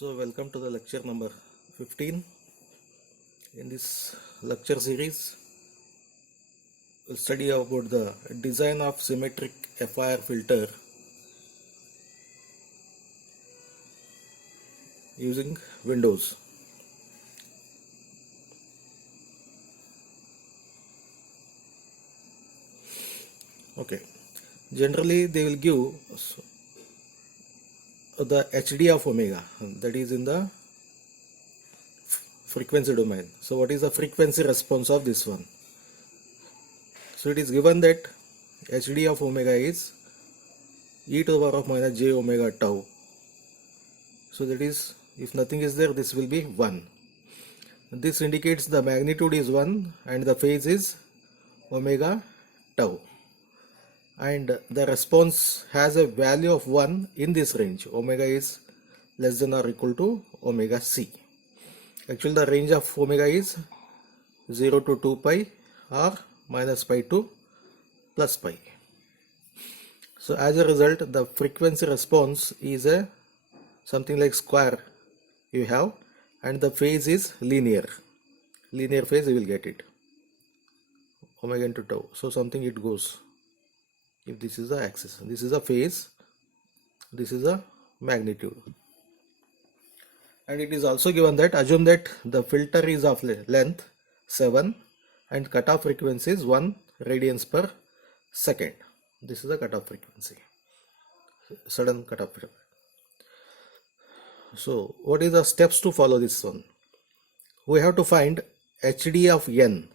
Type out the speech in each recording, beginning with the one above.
So welcome to the lecture number 15. In this lecture series, we'll study about the design of symmetric FIR filter using Windows. Okay. Generally, they will give the HD of omega, that is in the frequency domain. So what is the frequency response of this one? So it is given that HD of omega is e to the power of minus j omega tau. So that is, if nothing is there, this will be 1. This indicates the magnitude is 1 and the phase is omega tau. And the response has a value of 1 in this range. Omega is less than or equal to omega c. Actually, the range of omega is 0 to 2 pi or minus pi to plus pi. So as a result, the frequency response is a something like square you have, and the phase is linear phase. You will get it, omega into tau. So something it goes, if this is the axis, this is a phase, this is a magnitude. And it is also given that assume that the filter is of length 7 and cutoff frequency is 1 radians per second. This is the cutoff frequency, sudden cutoff frequency. So what is the steps to follow this one? We have to find HD of n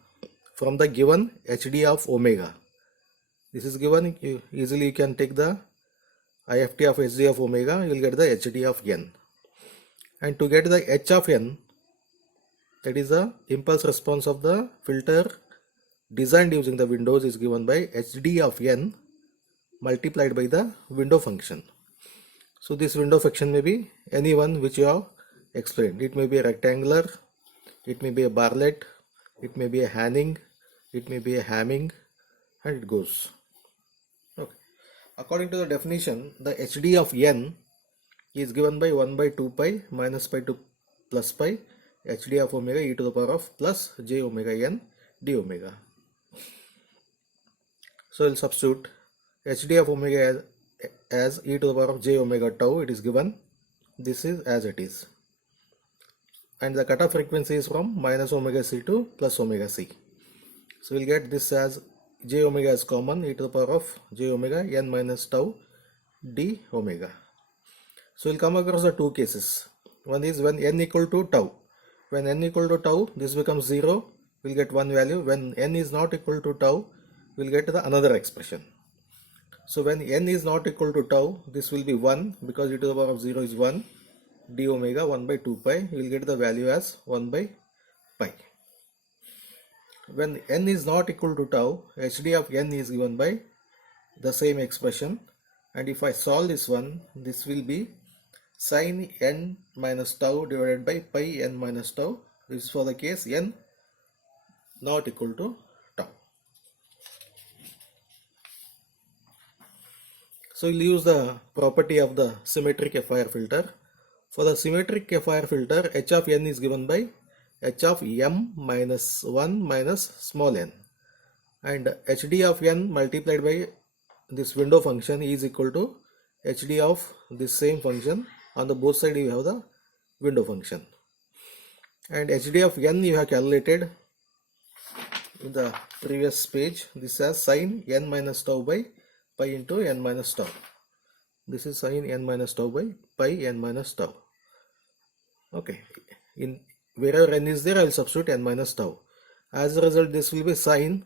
from the given HD of omega. This is given, easily you can take the IFT of HD of omega, you will get the HD of n. And to get the H of n, that is the impulse response of the filter designed using the Windows, is given by HD of n multiplied by the window function. So this window function may be any one which you have explained. It may be a rectangular, it may be a Bartlett, it may be a Hanning, it may be a Hamming, and it goes. Okay. According to the definition, the HD of n is given by 1 by 2 pi minus pi to plus pi HD of omega e to the power of plus j omega n d omega. So we'll substitute HD of omega as e to the power of j omega tau. It is given, this is as it is, and the cutoff frequency is from minus omega c to plus omega c. So we'll get this as j omega is common, e to the power of j omega n minus tau d omega. So we'll come across the two cases. One is when n equal to tau. When n equal to tau, this becomes 0, we'll get one value. When n is not equal to tau, we'll get the another expression. So when n is not equal to tau, this will be 1, because e to the power of 0 is 1, d omega 1 by 2 pi, we will get the value as 1 by pi. When n is not equal to tau, HD of n is given by the same expression, and if I solve this one, this will be sin n minus tau divided by pi n minus tau. This is for the case n not equal to tau. So we'll use the property of the symmetric FIR filter. For the symmetric FIR filter, h of n is given by h of m minus 1 minus small n, and HD of n multiplied by this window function is equal to HD of this same function. On the both side you have the window function, and HD of n you have calculated in the previous page. This as sin n minus tau by pi into n minus tau. This is sin n minus tau by pi n minus tau. Okay, in wherever n is there, I will substitute n minus tau. As a result, this will be sin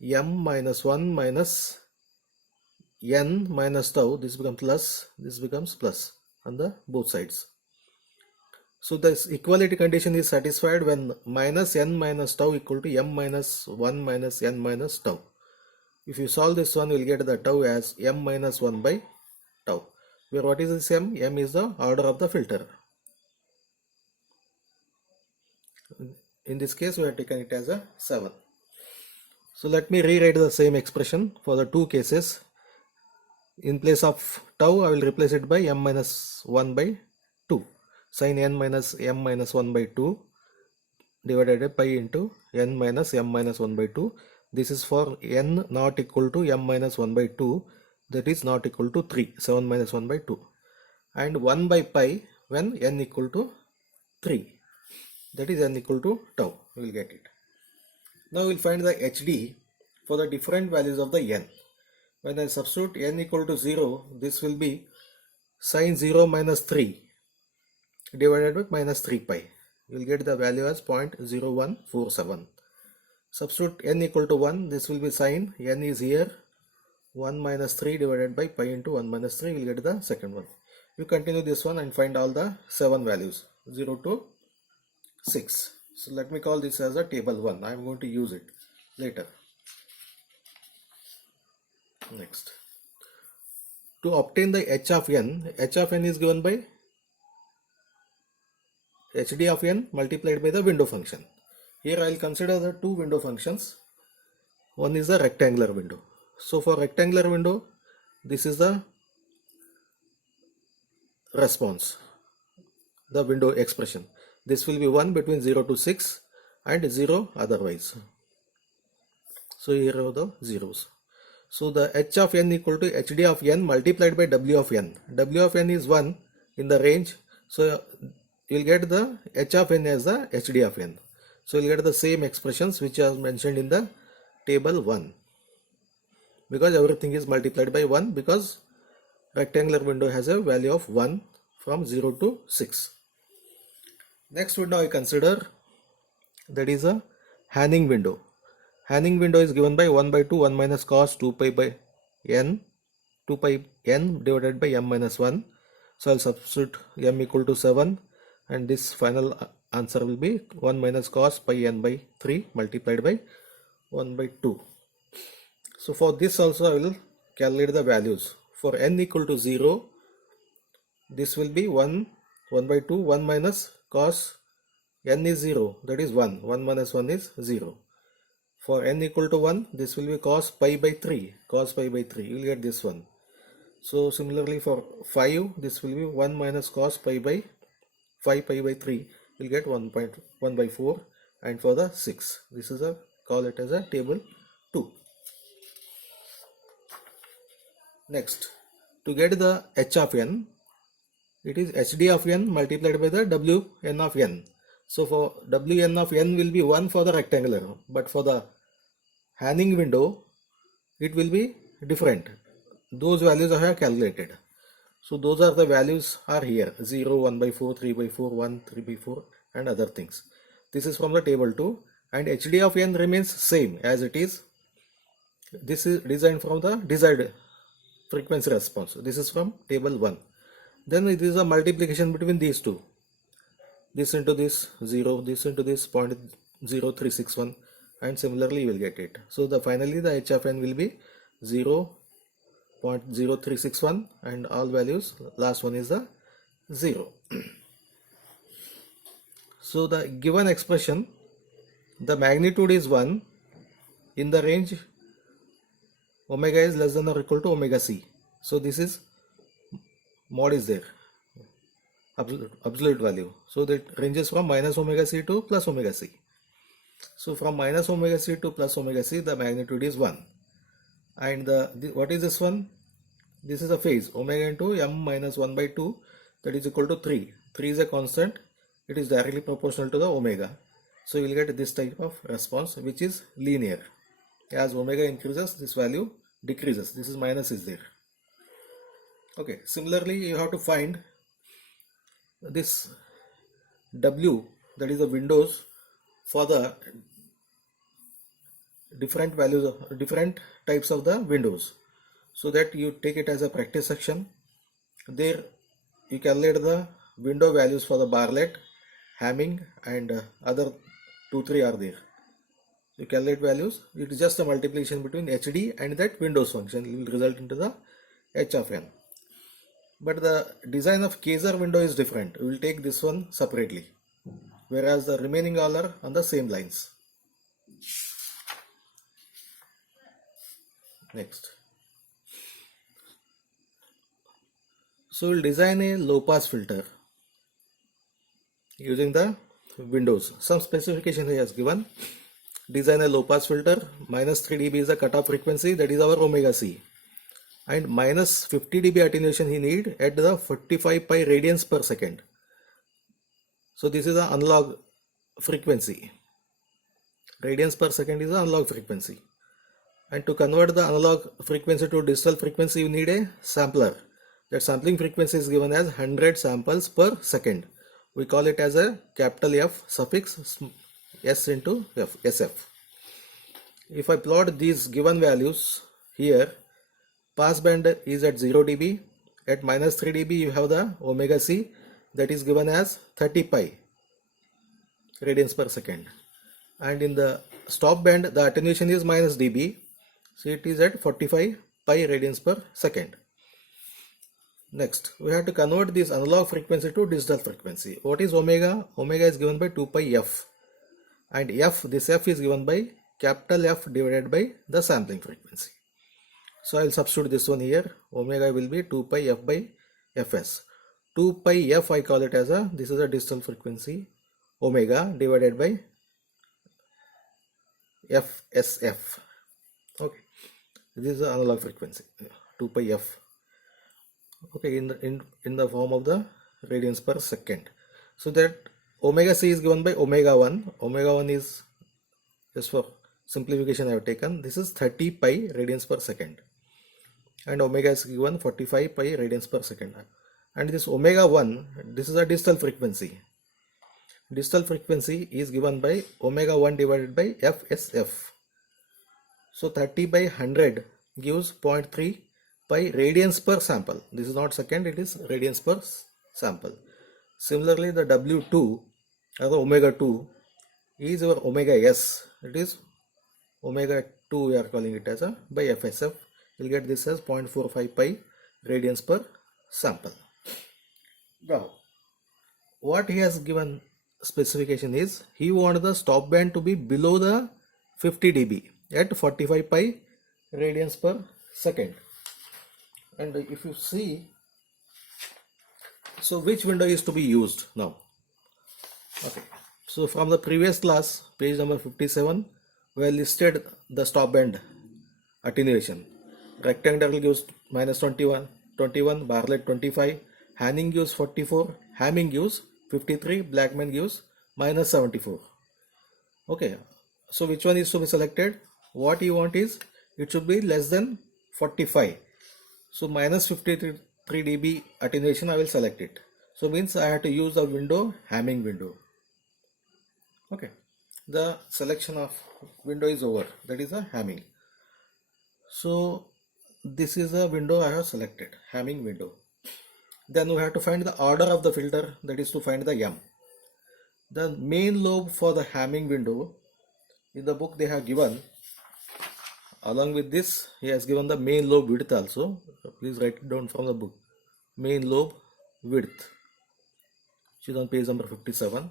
m minus 1 minus n minus tau. This becomes plus, this becomes plus on the both sides. So this equality condition is satisfied when minus n minus tau equal to m minus 1 minus n minus tau. If you solve this one, you will get the tau as m minus 1 by tau, where what is this m? M is the order of the filter. In this case, we have taken it as a 7. So let me rewrite the same expression for the two cases. In place of tau, I will replace it by m minus 1 by 2. sin n minus m minus 1 by 2 divided by pi into n minus m minus 1 by 2. This is for n not equal to m minus 1 by 2, that is not equal to 3, 7 minus 1 by 2, and 1 by pi when n equal to 3, that is n equal to tau. We will get it. Now we will find the HD for the different values of the n. When I substitute n equal to 0, this will be sin 0 minus 3 divided by minus 3 pi. You will get the value as 0.0147. Substitute n equal to 1, this will be sin, n is here, 1 minus 3 divided by pi into 1 minus 3, we will get the second one. You continue this one and find all the 7 values, 0 to 6. So let me call this as a table 1. I am going to use it later. Next, to obtain the h of n is given by hd of n multiplied by the window function. Here I will consider the two window functions. One is the rectangular window. So for rectangular window, this is the response, the window expression. This will be 1 between 0 to 6 and 0 otherwise. So here are the zeros. So the h of n equal to hd of n multiplied by w of n. W of n is 1 in the range. So you will get the h of n as the hd of n. So you will get the same expressions which are mentioned in the table 1. Because everything is multiplied by 1, because rectangular window has a value of 1 from 0 to 6. Next window I consider, that is a Hanning window. Hanning window is given by 1 by 2 1 minus cos 2 pi by n, 2 pi n divided by m minus 1. So I'll substitute m equal to 7, and this final answer will be 1 minus cos pi n by 3 multiplied by 1 by 2. So for this also I will calculate the values. For n equal to 0, this will be 1 by 2 1 minus cos n is 0, that is 1, 1 minus 1 is 0. For n equal to 1, this will be cos pi by 3, cos pi by 3, you will get this one. So similarly for 5, this will be 1 minus cos pi by 5 pi by 3, you will get 1.1 by 4. And for the 6, this is a, call it as a table 2. Next, to get the h of n, it is hd of n multiplied by the wn of n. So for wn of n will be 1 for the rectangular, but for the Hanning window it will be different. Those values I have calculated. So those are the values are here, 0, 1 by 4, 3 by 4, 1, 3 by 4 and other things. This is from the table 2, and hd of n remains same as it is. This is designed from the desired frequency response. This is from table 1. Then it is a multiplication between these two. This into this 0, this into this 0.0361, and similarly you will get it. So the finally the h of n will be 0.0361 and all values, last one is the 0. So the given expression, the magnitude is 1 in the range omega is less than or equal to omega c. So this is mod is there, absolute value. So that ranges from minus omega c to plus omega c. So from minus omega c to plus omega c, the magnitude is 1. And what is this one? This is a phase, omega into m minus 1 by 2, that is equal to 3. 3 is a constant, it is directly proportional to the omega. So you will get this type of response which is linear. As omega increases, this value decreases. This is minus is there. Okay, similarly you have to find this W, that is the windows for the different values of different types of the windows, so that you take it as a practice section. There you calculate the window values for the Bartlett, Hamming and other 2-3 are there. You calculate values, it is just a multiplication between hd and that windows function, it will result into the h of n. But the design of Kaiser window is different. We will take this one separately, whereas the remaining all are on the same lines. Next, so we will design a low pass filter. using the windows. Some specification he has given. Design a low pass filter. Minus 3 dB is the cutoff frequency, that is our omega c. And minus 50 dB attenuation he need at the 45 pi radians per second. So this is the analog frequency. Radians per second is the analog frequency. And to convert the analog frequency to digital frequency, you need a sampler. That sampling frequency is given as 100 samples per second. We call it as a capital F suffix S into F, SF. If I plot these given values here, pass band is at 0 dB. At minus 3 dB you have the omega c, that is given as 30 pi radians per second. And in the stop band the attenuation is minus dB. So it is at 45 pi radians per second. Next, we have to convert this analog frequency to digital frequency. What is omega? Omega is given by 2 pi f. And f, this f is given by capital F divided by the sampling frequency. So I will substitute this one here. Omega will be 2 pi f by fs. 2 pi f I call it as a, this is a digital frequency, omega divided by fsf. Okay, this is the analog frequency, 2 pi f. Okay, in the form of the radians per second. So that omega c is given by omega 1. Omega 1 is, just for simplification I have taken, this is 30 pi radians per second. And omega is given 45 pi radians per second. And this omega 1, this is a digital frequency. Digital frequency is given by omega 1 divided by fsf. So 30 by 100 gives 0.3 pi radians per sample. This is not second, it is radians per sample. Similarly, the W2 or the omega 2 is our omega s. It is omega 2, we are calling it as a by fsf. We'll get this as 0.45 pi radians per sample. Now, what he has given specification is, he wanted the stop band to be below the 50 dB at 45 pi radians per second. And if you see, so which window is to be used now? Okay, so from the previous class, page number 57, we have listed the stop band attenuation. Rectangular gives minus 21, Bartlett 25, Hanning gives 44, Hamming gives 53, Blackman gives minus 74. Okay, so which one is to be selected? What you want is, it should be less than 45. So minus 53 dB attenuation I will select it. So means I have to use the window, Hamming window. Okay, the selection of window is over, that is a Hamming. So this is the window I have selected, Hamming window. Then we have to find the order of the filter, that is to find the M. The main lobe for the Hamming window, in the book they have given, along with this he has given the main lobe width also. Please write it down from the book. Main lobe width, which is on page number 57.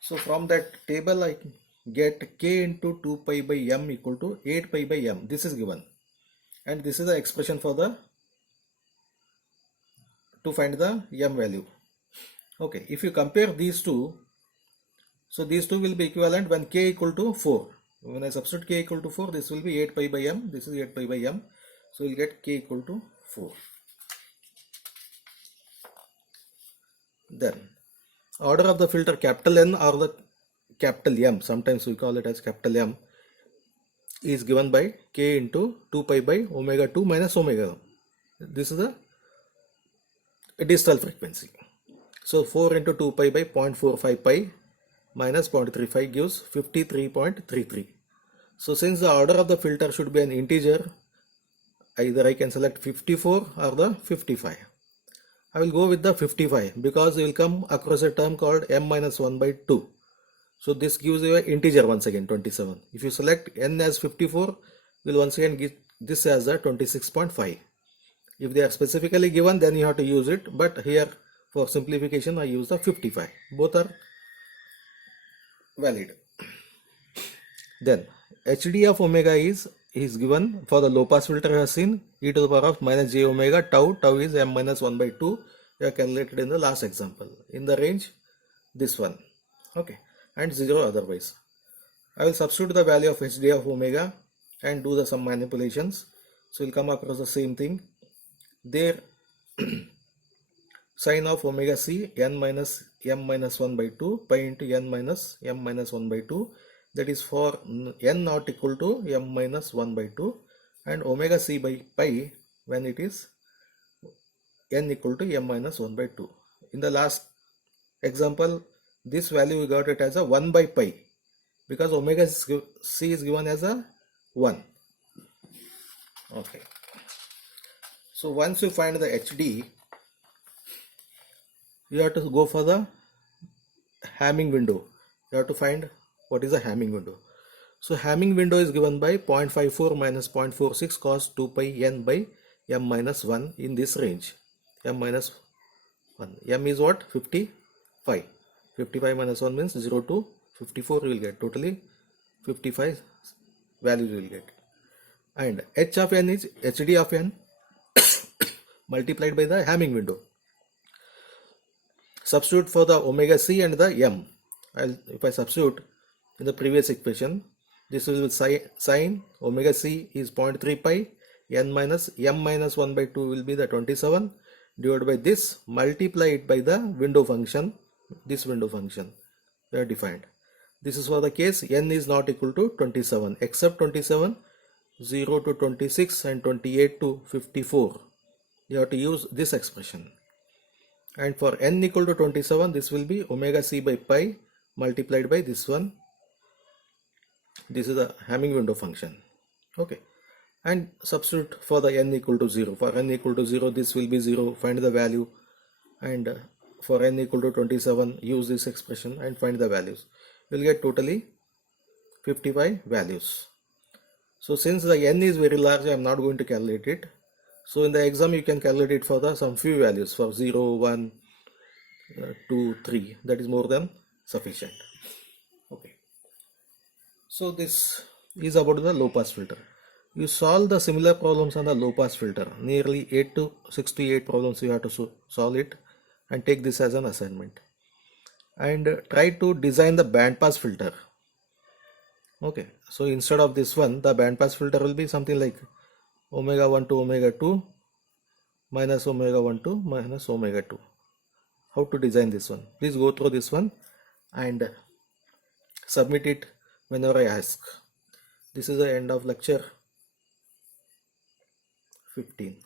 So from that table I get k into 2 pi by m equal to 8 pi by m. This is given. And this is the expression for the, to find the m value. Okay, if you compare these two, so these two will be equivalent when k equal to 4. When I substitute k equal to 4, this will be 8 pi by m, this is 8 pi by m. So we'll get k equal to 4. Then order of the filter, capital N or the capital M, sometimes we call it as capital M, is given by k into 2 pi by omega 2 minus omega 1. This is the digital frequency. So 4 into 2 pi by 0.45 pi minus 0.35 gives 53.33. So since the order of the filter should be an integer, either I can select 54 or the 55. I will go with the 55 because you will come across a term called m minus 1 by 2. So this gives you an integer once again, 27. If you select n as 54, you will once again get this as a 26.5. If they are specifically given, then you have to use it, but here for simplification I use the 55. Both are valid. Then HD of omega is given for the low pass filter. You have seen e to the power of minus j omega, tau is m minus 1 by 2. You have calculated in the last example. In the range this one, okay, and 0 otherwise. I will substitute the value of HD of omega and do the some manipulations. So we'll come across the same thing. There sine of omega c n minus m minus 1 by 2 pi into n minus m minus 1 by 2, that is for n not equal to m minus 1 by 2, and omega c by pi when it is n equal to m minus 1 by 2. In the last example, this value we got it as a 1 by pi because omega c is given as a 1. Okay. So once you find the HD, you have to go for the Hamming window. You have to find what is the Hamming window. So Hamming window is given by 0.54 minus 0.46 cos 2 pi n by m minus 1 in this range. M minus 1. M is what? 55. 55 minus 1 means 0 to 54 you will get. Totally 55 values you will get. And h of n is HD of n multiplied by the Hamming window. Substitute for the omega c and the m. If I substitute in the previous equation, this will be sine omega c is 0.3 pi, n minus m minus 1 by 2 will be the 27 divided by this, multiply it by the window function, this window function we have defined. This is for the case n is not equal to 27, except 27, 0 to 26 and 28 to 54. You have to use this expression. And for n equal to 27, this will be omega c by pi multiplied by this one. This is the Hamming window function. Okay. And substitute for the n equal to 0. For n equal to 0, this will be 0. Find the value. And for n equal to 27, use this expression and find the values. You will get totally 55 values. So since the n is very large, I am not going to calculate it. So in the exam you can calculate it for the some few values for 0, 1, 2, 3. That is more than sufficient. Okay. So this is about the low pass filter. You solve the similar problems on the low pass filter. Nearly 6 to 8 problems you have to solve it and take this as an assignment. And try to design the band pass filter. Okay. So instead of this one, the band pass filter will be something like omega 1 to omega 2 minus omega 1 to minus omega 2. How to design this one? Please go through this one and submit it whenever I ask. This is the end of lecture 15.